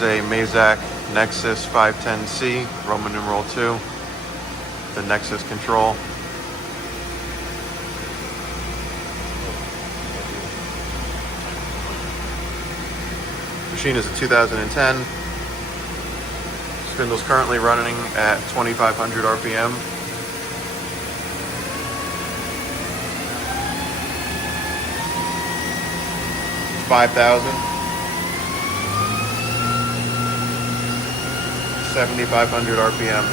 is a Mazak Nexus 510C, Roman numeral 2, the Nexus control. Machine is a 2010. Spindle's currently running at 2,500 RPM. It's 5,000. 7,500 RPM.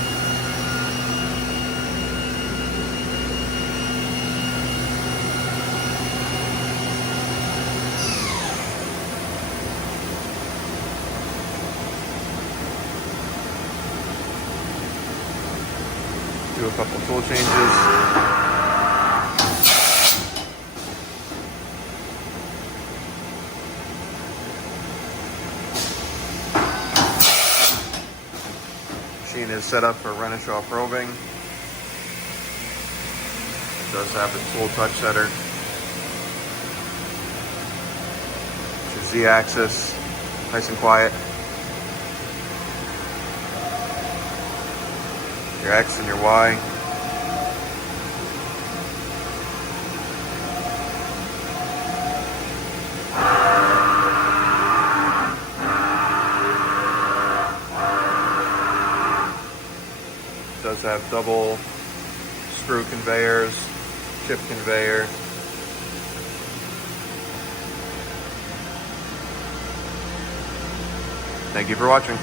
Do a couple tool changes. Machine is set up for Renishaw probing. It does have a tool touch setter. It's your Z-axis, nice and quiet. Your X and your Y. It does have double screw conveyors, chip conveyor. Thank you for watching.